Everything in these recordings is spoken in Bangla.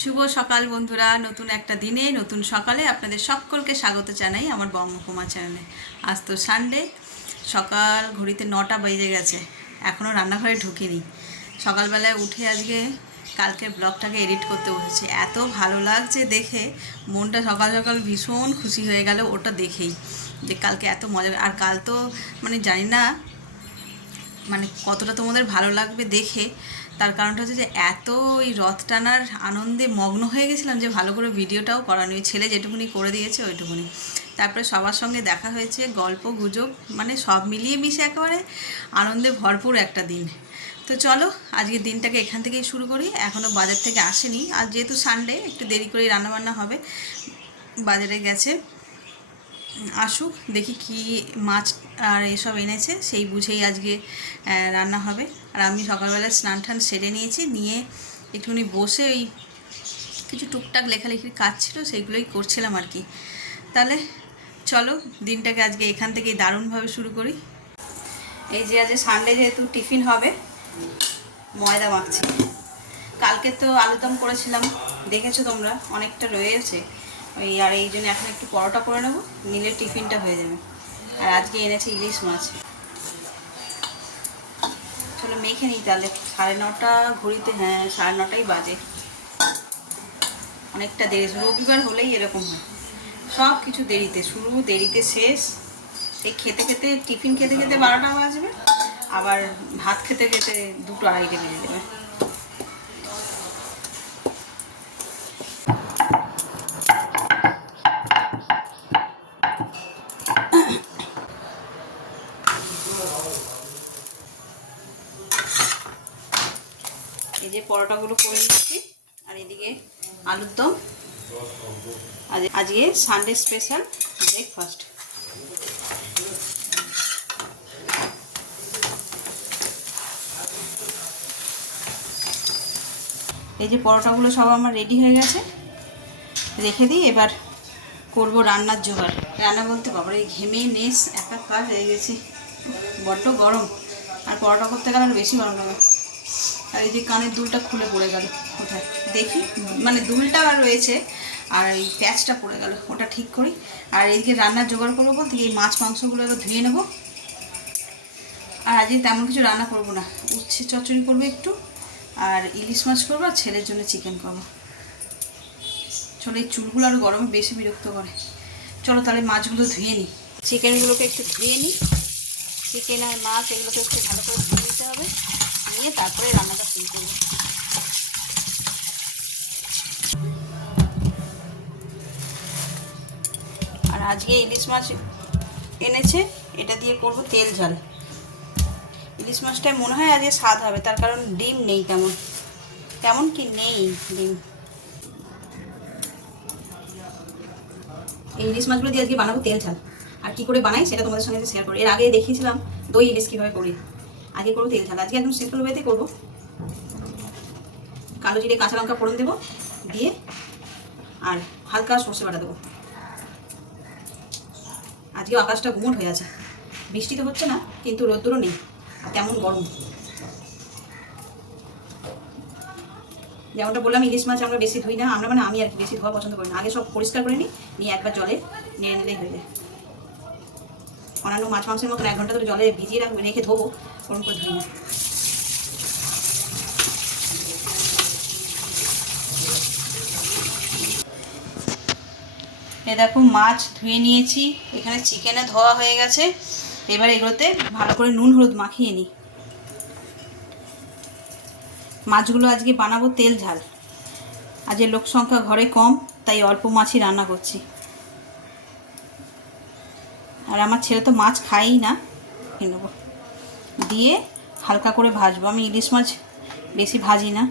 শুভ সকাল বন্ধুরা, নতুন একটা দিনে, নতুন সকালে আপনাদের সকলকে স্বাগত জানাই আমার বঙ্গকুমার চ্যানেলে। আজ তো সানডে সকাল ঘড়িতে নটা বেজে গেছে এখনও রান্নাঘরে ঢুকিনি। সকালবেলায় উঠে আজকে কালকের ব্লগটাকে এডিট করতে বসেছি। এত ভালো লাগছে দেখে, মনটা সকাল সকাল ভীষণ খুশি হয়ে গেল ওটা দেখেই, যে কালকে এত মজা, আর কাল তো মানে জানি না মানে কতটা তোমাদের ভালো লাগবে দেখে, তার কারণটা হচ্ছে যে এত ওই রথ টানার আনন্দে মগ্ন হয়ে গেছিলাম যে ভালো করে ভিডিওটাও করানো ওই ছেলে যেটুকুনি করে দিয়েছে ওইটুকুনি। তারপরে সবার সঙ্গে দেখা হয়েছে, গল্প, গুজব মানে সব মিলিয়ে মিশে একেবারে আনন্দে ভরপুর একটা দিন। তো চলো আজকে দিনটাকে এখান থেকেই শুরু করি। এখনও বাজার থেকে আসেনি। আর যেহেতু সানডে একটু দেরি করেই রান্নাবান্না হবে। বাজারে গেছে। আসুক, দেখি কি মাছ আর এসব এনেছে, সেই বুঝেই আজকে রান্না হবে। আর আমি সকালবেলা স্নান টান সেরে নিয়েছি, নিয়ে একটুখানি বসে ওই কিছু টুকটাক লেখালেখির কাজ ছিল, সেইগুলোই করছিলাম আর কি। তাহলে চলো, দিনটাকে আজকে এখান থেকেই দারুণভাবে শুরু করি। এই যে আজকে সানডে যেহেতু টিফিন হবে, ময়দা মাখছি। কালকে তো আলুদম করেছিলাম, দেখেছ তোমরা, অনেকটা রয়েছে। ওই, আর এই জন্য এখন একটু পরোটা করে নেব, নিলে টিফিনটা হয়ে যাবে। আর আজকে এনেছি ইলিশ মাছ। চলো মেখে নিই তাহলে। সাড়ে নটা ঘড়িতে হ্যাঁ সাড়ে নটাই বাজে। অনেকটা দেরি, রবিবার হলেই এরকম হয়। সব কিছু দেরিতে, শুরু দেরিতে, শেষ। এই খেতে খেতে, টিফিন খেতে খেতে বারোটা বাজবে, আবার ভাত খেতে খেতে দুটো আড়াইটে বেজে যাবে। পরোটাগুলো করে নিচ্ছি। আর এদিকে আলুর দম। আজ আজকে সানডে স্পেশাল ব্রেকফাস্ট এই যে পরোটাগুলো সব আমার রেডি হয়ে গেছে। রেখে দিই, এবার করব রান্নার জোগাড়। রান্না বলতে বাবার, এই ঘেমে নেস একাকার হয়ে গেছি। বড্ড গরম। আর পরোটা করতে গেলে বেশি গরম লাগে। এই যে কানের দুলটা খুলে পড়ে গেল কোথায়? দেখি। মানে দুলটা রয়েছে আর এই প্যাচটা পড়ে গেল। ওটা ঠিক করি। আর এদিকে রান্নার জোগাড় করব বলতে এই মাছ মাংসগুলো এবার ধুয়ে নেব। আর আজকে তেমন কিছু রান্না করব না। উচ্ছে চচ্চড়ি করব একটু, আর ইলিশ মাছ করব, আর ছেলের জন্য চিকেন করব। চলো এই চুলগুলো আরও গরমে বেশি বিরক্ত করে। চলো তাহলে মাছগুলো ধুয়ে নিই। চিকেনগুলোকে একটু ধুয়ে নিই। চিকেন আর মাছ এগুলোকে একটু ভালো করে নিয়ে তারপরে রান্নাটা শুরু করব। আর আজকে ইলিশ মাছ এনেছে, এটা দিয়ে করব তেল ঝাল। ইলিশ মাছটায় মনে হয় আজকে স্বাদ হবে, তার কারণ ডিম নেই তেমন। তেমন কি নেই ডিম? এই ইলিশ মাছগুলো দিয়ে আজকে বানাবো তেল ঝাল। আর কি করে বানাই সেটা তোমাদের সঙ্গে শেয়ার করি এর আগে দেখিয়েছিলাম দই ইলিশ কীভাবে করি। আগে করব তেল ঝাল আজকে একদম সিম্পল ওয়েতে করব। কালো জিরে কাঁচা লঙ্কা ফোড়ন দেবো দিয়ে আর হালকা সর্ষে বাটা দেবো। আজকে আকাশটা গুমট হয়ে আছে। বৃষ্টি তো হচ্ছে না, কিন্তু রোদ্দুরও নেই তেমন গরম। যেমনটা বললাম, ইলিশ মাছ আমরা বেশি ধুই না, আমরা মানে আমি আর কি বেশি ধোয়া পছন্দ করি না। আগে সব পরিষ্কার করে নিই, নিয়ে একবার জলে নেড়ে নিলেই হয়ে যায়। অন্যান্য মাছ মাংসের মতন এক ঘণ্টা ধরে জলে ভিজিয়ে রাখবে রেখে ধোবো। ওরকম করে এ দেখো মাছ ধুয়ে নিয়েছি, এখানে চিকেনে ধোয়া হয়ে গেছে। এবার এগুলোতে ভালো করে নুন হলুদ মাখিয়ে নিই। মাছগুলো আজকে বানাবো তেল ঝাল। আজকে লোক সংখ্যা ঘরে কম, তাই অল্প মাছই রান্না করছি। আর আমার ছেলে তো মাছ খায়ই না নেব। দিয়ে হালকা করে ভাজবো। আমি ইলিশ মাছ বেশি ভাজি না,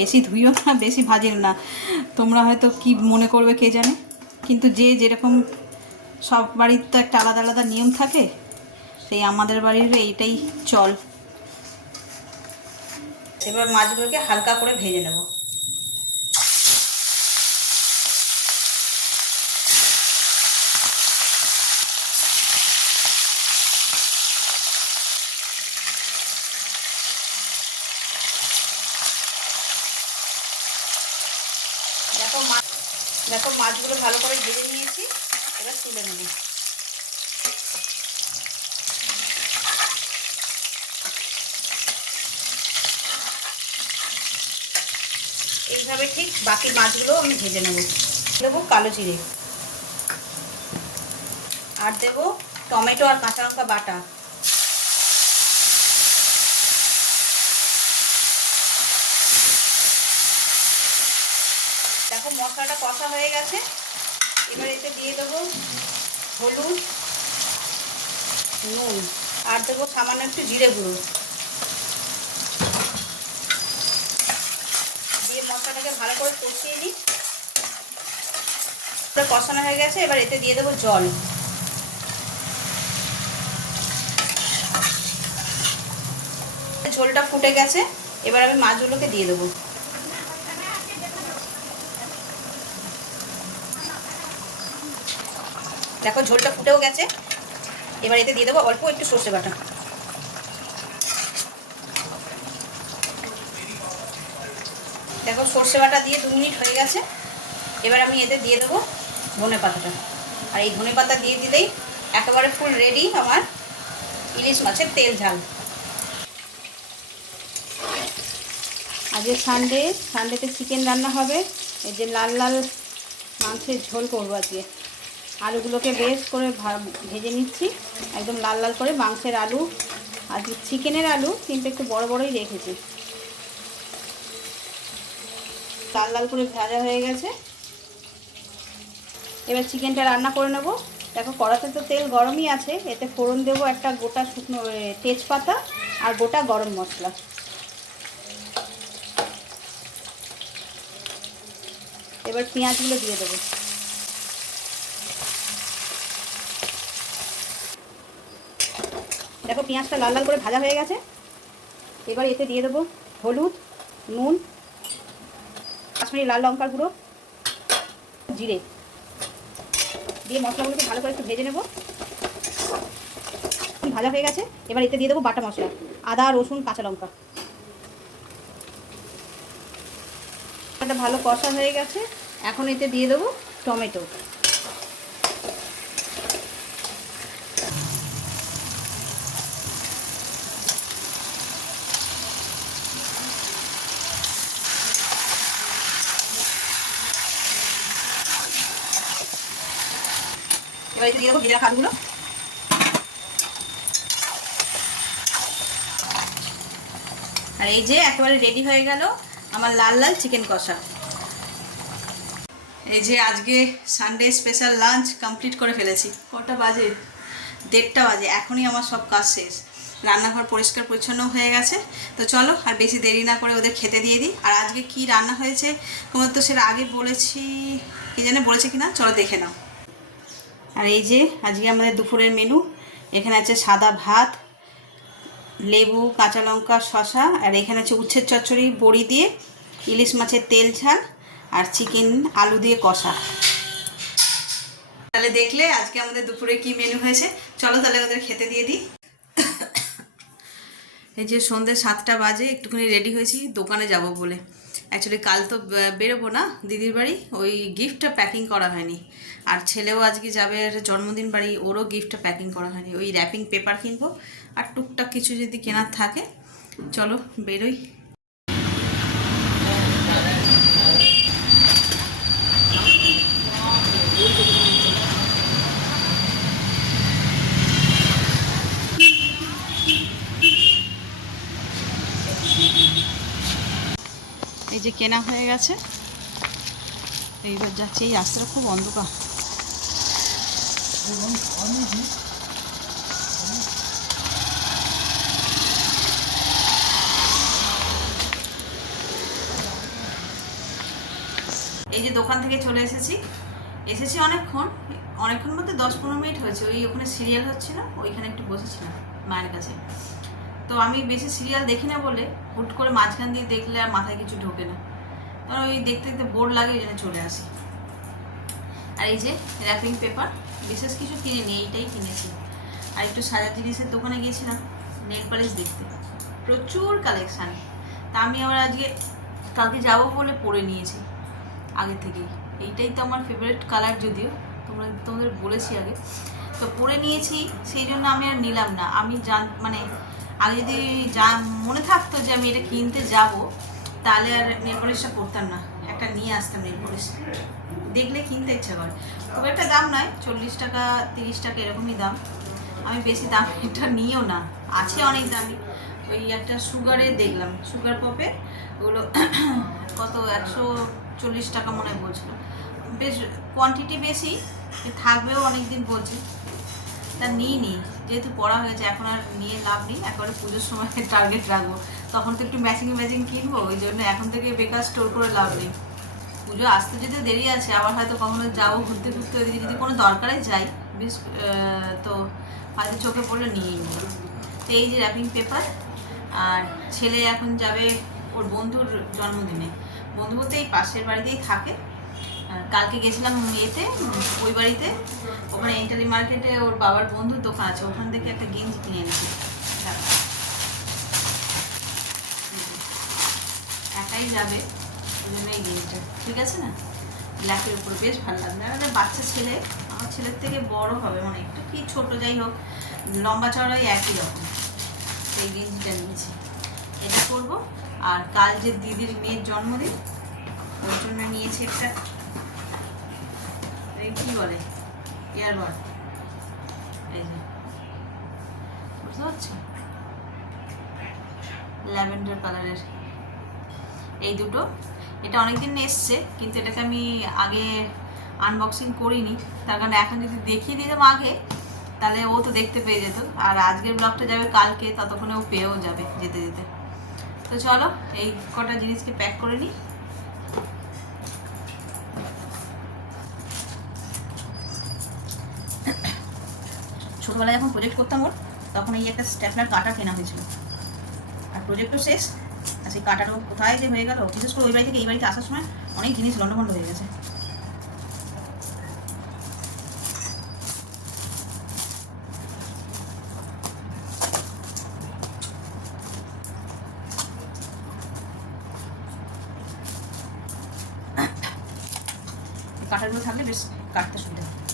বেশি ধুইও না, বেশি ভাজি না। তোমরা হয়তো কি মনে করবে কে জানে? কিন্তু যে যেরকম সব বাড়ির তো একটা আলাদা আলাদা নিয়ম থাকে, সেই আমাদের বাড়ির এইটাই চল। এবার মাছগুলোকে হালকা করে ভেজে নেব দেখো মাছ দেখো মাছগুলো ভালো করে ভেজে নিয়েছি, এবার তুলে নেব। এইভাবে ঠিক বাকি মাছগুলো আমি ভেজে নেব। দেবো কালো জিরে। আর দেবো টমেটো আর কাঁচা লঙ্কা বাটা। দেখো, মশলাটা কষা হয়ে গেছে। এবার এতে দিয়ে দেবো হলুদ, নুন, আর দেবো সামান্য একটু জিরে গুঁড়ো। দিয়ে মশলাটাকে ভালো করে কষিয়ে নিই। কষানো হয়ে গেছে, এবার এতে দিয়ে দেবো জল। ঝোলটা ফুটে গেছে, এবার আমি মাছগুলোকে দিয়ে দেবো। দেখো, ঝোলটা ফুটেও গেছে। এবার এতে দিয়ে দেবো অল্প একটু সর্ষে বাটা। দেখো, সর্ষে বাটা দিয়ে দু মিনিট হয়ে গেছে। এবার আমি এতে দিয়ে দেবো ধনে পাতাটা। আর এই ধনে পাতা দিয়ে দিলেই একেবারে ফুল রেডি আমার ইলিশ মাছের তেল ঝাল। আজকে সানডে সানডেতে চিকেন রান্না হবে। এই যে লাল লাল মাংসের ঝোল করব আজকে। আলুগুলোকে বেশ করে ভেজে নিচ্ছি। একদম লাল লাল করে মাংসের আলু আজকে চিকেনের আলু কিন্তু একটু বড় বড়ই রেখেছি। লাল লাল করে ভাজা হয়ে গেছে। এবার চিকেনটা রান্না করে নেব। দেখো কড়াতে তো তেল গরমই আছে, এতে ফোড়ন দেবো একটা গোটা শুকনো তেজপাতা আর গোটা গরম মশলা। এবার পেঁয়াজগুলো দিয়ে দেবো। দেখো পেঁয়াজটা লাল লাল করে ভাজা হয়ে গেছে। এবার এতে দিয়ে দেবো হলুদ, নুন, কাশ্মীরি লাল লঙ্কার গুঁড়ো, জিরে। দিয়ে মশলাগুলোকে ভালো করে একটু ভেজে নেব। ভাজা হয়ে গেছে। এবার এতে দিয়ে দেবো বাটা মশলা, আদা, রসুন, কাঁচা লঙ্কা। ভালো কষা হয়ে গেছে। এখন এতে দিয়ে দেবো টমেটো। এবার দিয়ে দেবো জিরা আর এই যে একেবারে রেডি হয়ে গেল আমার লাল লাল চিকেন কষা। এই যে আজকে সানডে স্পেশাল লাঞ্চ কমপ্লিট করে ফেলেছি। কটা বাজে? দেড়টা বাজে। এখনই আমার সব কাজ শেষ। রান্নাঘর পরিষ্কার পরিচ্ছন্ন হয়ে গেছে। তো চলো আর বেশি দেরি না করে ওদের খেতে দিয়ে দিই। আর আজকে কি রান্না হয়েছে তোমার তো সেটা আগে বলেছি, কি জানে বলেছে কিনা? চলো দেখে নাও। আর এই যে আজকে আমাদের দুপুরের মেনু এখানে আছে সাদা ভাত, লেবু, কাঁচা লঙ্কা শশা আর এখানে আছে উচ্ছের চচ্চড়ি, বড়ি দিয়ে ইলিশ মাছের তেল ঝাল, আর চিকেন আলু দিয়ে কষা। তাহলে দেখলে আজকে আমাদের দুপুরে কি মেনু হয়েছে। চলো তাহলে ওদের খেতে দিয়ে দিই। এই যে সন্ধ্যে সাতটা বাজে, একটুখানি রেডি হয়েছি, দোকানে যাব বলে। অ্যাকচুয়ালি কাল তো বেরোবো না দিদির বাড়ি। ওই গিফটটা প্যাকিং করা হয়নি। আর ছেলেও আজকে যাবে জন্মদিন বাড়ি, ওরও গিফটটা প্যাকিং করা হয়নি। ওই র্যাপিং পেপার কিনবো। আর টুকটাক কিছু যদি কেনার থাকে, চলো বেরোই এই যে কেনা হয়ে গেছে। এইবার যাচ্ছে এই রাস্তাটা খুব অন্ধকার। এই যে দোকান থেকে চলে এসেছি। এসেছি অনেকক্ষণ অনেকক্ষণ মধ্যে দশ পনেরো মিনিট হয়েছে। ওই ওখানে সিরিয়াল হচ্ছিল ওইখানে একটু বসেছিলাম মায়ের কাছে। তো আমি বেশি সিরিয়াল দেখি না বলে হুট করে মাঝখান দিয়ে দেখলে আর মাথায় কিছু ঢোকে না। তখন ওই দেখতে দেখতে বোর্ড লাগে জন্য চলে আসি। আর এই যে র্যাপিং পেপার বিশেষ কিছু কিনিনি এইটাই কিনেছি। আর একটু সাজা জিনিসের দোকানে গিয়েছিলাম নেল পালিশ দেখতে। প্রচুর কালেকশান তা আমি আবার আজকে কালকে যাব বলে পরে নিয়েছি, আগে থেকেই। এইটাই তো আমার ফেভারিট কালার যদিও, তোমরা তোমাদের বলেছি আগে। তো পরে নিয়েছি, সেই জন্য আমি আর নিলাম না। আমি জান মানে আগে যদি যা মনে থাকতো যে আমি এটা কিনতে যাব, তাহলে আর নেল পলিশটা পরতাম না। একটা নিয়ে আসতাম নেল পলিশ দেখলে কিনতে ইচ্ছে করে। খুব একটা দাম নয়, চল্লিশ টাকা, তিরিশ টাকা এরকমই দাম। আমি বেশি দাম এটা নিয়েও না। আছে অনেক দামি। ওই একটা সুগারে দেখলাম, সুগার পপে। ওগুলো কত, একশো চল্লিশ টাকা মনে হয় বলছিল। বেশ কোয়ান্টিটি বেশি, থাকবেও অনেক দিন বলছে। তা নিইনি। যেহেতু পড়া হয়েছে এখন আর নিয়ে লাভ নেই। একবারে পুজোর সময় টার্গেট রাখব। তখন তো একটু ম্যাচিং ম্যাচিং কিনবো, ওই জন্য এখন থেকে বেকার স্টোর করে লাভ নেই। পুজো আসতে যদি দেরি আছে, আবার হয়তো কখনো যাব ঘুরতে ঘুরতে ওইদিকে যদি কোনো দরকারে যাই। বেশ তো হয়তো চোখে পড়লে নিয়েই নেব। তো এই যে র্যাপিং পেপার আর ছেলে এখন যাবে ওর বন্ধুর জন্মদিনে। বন্ধু বলতে এই পাশের বাড়িতেই থাকে। কালকে গেছিলাম ইয়েতে, ওই বাড়িতে। ওখানে এন্টারি মার্কেটে ওর বাবার বন্ধুর দোকান আছে, ওখান থেকে একটা গেঞ্জি কিনে এনেছি। একাই যাবে, ওই জন্য এই গেঞ্জিটা। ঠিক আছে না? ব্ল্যাকের উপর বেশ ভালো লাগবে। একটা বাচ্চা ছেলে, আমার ছেলের থেকে বড় হবে মানে একটু কি ছোট যাই হোক, লম্বা চড়াই একই রকম। সেই গেঞ্জিটা নিয়েছি। এটা করব আর কাল যে দিদির মেয়ের জন্মদিন, ওর জন্য নিয়েছি একটা কি বলে? ইয়ারবাড বুঝতে পারছ? ল্যাভেন্ডার কালারের। এই দুটো। এটা অনেকদিন এসছে, কিন্তু এটাকে আমি আগে আনবক্সিং করিনি। তার কারণে এখন যদি দেখিয়ে দিতাম আগে, তাহলে ও তো দেখতে পেয়ে যেত। আর আজকের ব্লগটা যাবে কালকে, ততক্ষণে ও পেয়েও যাবে যেতে যেতে। তো চলো, এই কটা জিনিসকে প্যাক করে নিই। ছোটোবেলায় যখন প্রজেক্ট করতাম ওর, তখন এই একটা স্ট্যাপলার কাটা কেনা হয়েছিল। আর প্রজেক্টও শেষ। আর সেই কাটারও কোথায় যে হয়ে গেল, বিশেষ করে ওই বাড়ি থেকে এই বাড়িতে আসার সময় অনেক জিনিস লন্ডভন্ড হয়ে গেছে। এই কাটারগুলো থাকলে বেশ কাটতে সুবিধা হয়।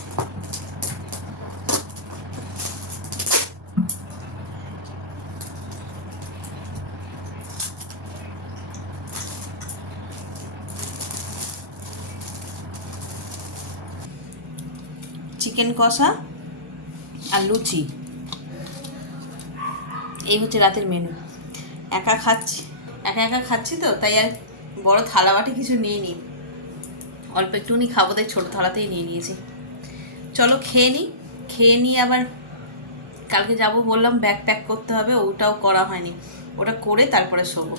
চিকেন কষা আর লুচি। এই হচ্ছে রাতের মেনু একা খাচ্ছি, একা একা খাচ্ছি তো, তাই আর বড় থালা বাটি কিছু নিয়ে নিই অল্প একটুখানি খাব, তাই ছোটো থালাতেই নিয়ে নিয়েছি। চলো খেয়ে নিই খেয়ে নিয়ে আবার কালকে যাব বললাম, ব্যাগ প্যাক করতে হবে, ওটাও করা হয়নি। ওটা করে তারপরে শোবো।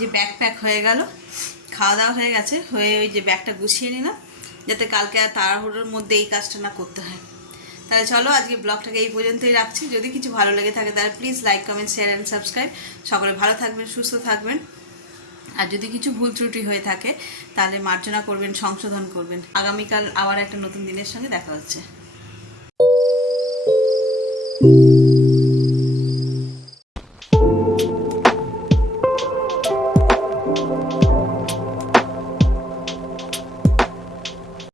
যে ব্যাগ প্যাক হয়ে গেল খাওয়া দাওয়া হয়ে গেছে, হয়ে ওই যে ব্যাগটা গুছিয়ে নিলাম, যাতে কালকে আর তাড়াহুড়োর মধ্যে এই কাজটা না করতে হয়। তাহলে চলো আজকে ব্লগটাকে এই পর্যন্তই রাখছি। যদি কিছু ভালো লেগে থাকে, তাহলে please like comment share and subscribe সকলে ভালো থাকবেন, সুস্থ থাকবেন। আর যদি কিছু ভুল ত্রুটি হয়ে থাকে, তাহলে মার্জনা করবেন, সংশোধন করবেন। আগামীকাল আবার একটা নতুন দিনের সঙ্গে দেখা হচ্ছে।